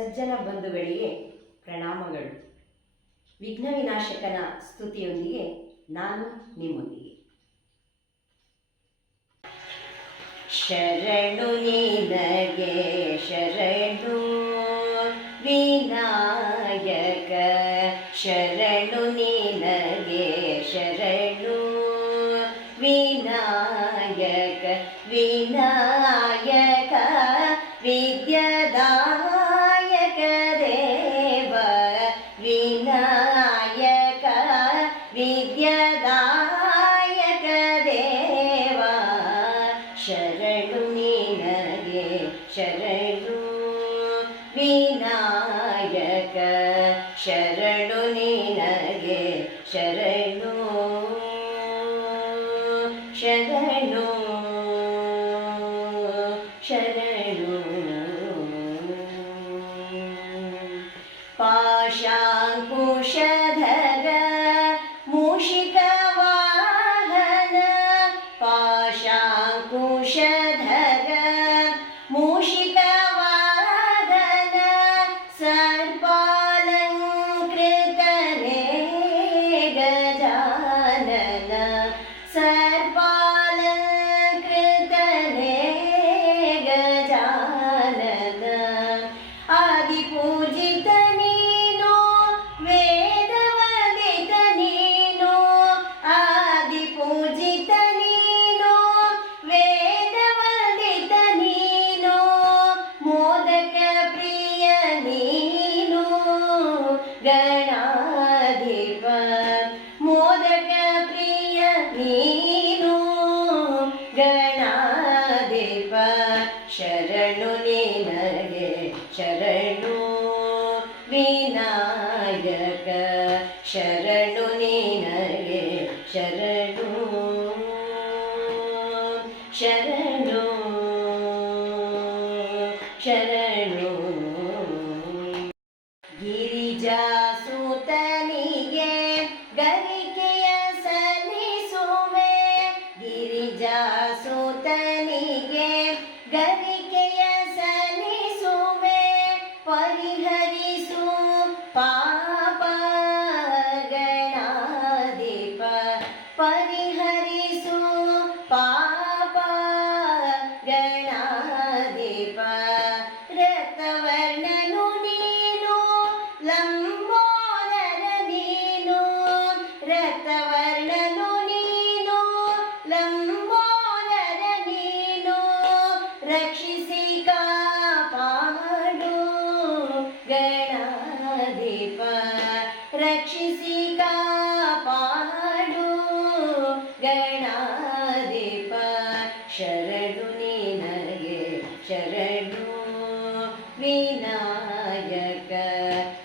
ಸಜ್ಜನ ಬಂಧುಗಳಿಗೆ ಪ್ರಣಾಮಗಳು. ವಿಘ್ನ ವಿನಾಶಕನ ಸ್ತುತಿಯೊಂದಿಗೆ ನಾನು ನಿಮ್ಮೊಂದಿಗೆ. ಶರಣು ನಿನಗೆ ಶರಣು ವಿನಾಯಕ, ಶರಣು ನಿನಗೆ ಶರಣು ವಿನಾಯಕ, ವಿನಾಯಕ ವಿದ್ಯಾದಾಯಕ ದೇವ, ವಿನಾಯಕ ವಿದ್ಯಾದಾಯಕ ದೇವ, ಶರಣು ನಿನಗೆ ಶರಣು ವಿನಾಯಕ, ಶರಣು ನಿನಗೆ ಶರಣು ಶರಣು ಶರಣು. ಪಾಶಾಂಕುಶಧರ ಮೂಷಿಕ ವಾಹನ, ಪಾಶಾಂಕುಶಧರ ಮೂಷಿಕ ವಾಹನ, ಸರ್ಪಾಲಂಕೃತನೇ ಗಜಾನನ, ಸರ್ಪಾಲಂಕೃತನೇ ಗಜಾನನ, ಆದಿಪೂಜಿತ ನೀನು ವೇದವಂದಿತ ನೀನು, ಆದಿಪೂಜಿತ ನೀನು ವೇದವಂದಿತ ನೀನು, ಮೋದಕ ಪ್ರಿಯ ನೀನು ಗಣಾಧಿಪ, ಮೋದಕ ಪ್ರಿಯ ನೀನು ಗಣಾಧಿಪ, ಶರಣು ನಿನಗೆ ಶರಣು ವಿನಾಯಕ, ಶರಣು ನಿನಗೆ ಶರಣು ಶರಣು ಶರಣು. ಗಿರಿಜಾಸುತನಿಗೆ ಗರಿಕೆಯ ಸಲ್ಲಿಸುವೆ, ಗಿರಿಜಾಸುತನಿಗೆ ಗರಿಕೆಯ ಸಲ್ಲಿಸುವೆ, ಪರಿಹರಿಸು ಪಾಪ ಗಣಾಧಿಪ, ಪರಿಹರಿಸು ಪಾಪ ಗಣಾಧಿಪ, ರಕ್ತವರ್ಣನು ನೀನು ಲಂಬೋದರ ನೀನು, ರಕ್ತವರ್ಣನು ನೀನು ಲಂಬೋದರ ನೀನು, ರಕ್ಷಿಸಿ ಕಾಪಾಡು ಗಣಾಧಿಪ, ರಕ್ಷಿಸಿ ಕಾಪಾಡು ಗಣಾಧಿಪ, ಶರಣು ನಿನಗೆ ಶರಣು ವಿನಾಯಕ,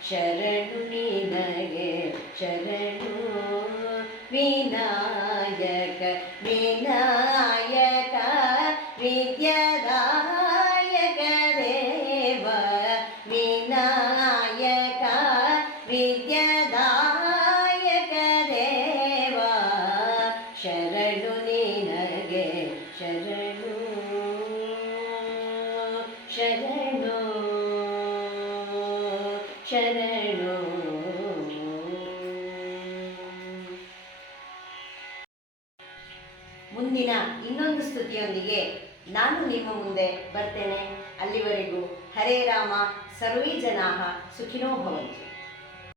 ಶರಣು ನಿನಗೆ ಶರಣು ವಿನಾಯಕ, ವಿನಾಯಕ ವಿದ್ಯಾದಾಯಕ ದೇವ, ವಿನಾಯಕ ವಿದ್ಯಾದಾಯಕ ದೇವ, ಶರಣು ನಿನಗೆ ಶರಣು ಶರಣು ಶರಣು. ಮುಂದಿನ ಇನ್ನೊಂದು ಸ್ತುತಿಯೊಂದಿಗೆ ನಾನು ನಿಮ್ಮ ಮುಂದೆ ಬರ್ತೇನೆ. ಅಲ್ಲಿವರೆಗೂ ಹರೇ ರಾಮ, ಸರ್ವೇ ಜನಾಃ ಸುಖಿನೋ ಭವಂತು.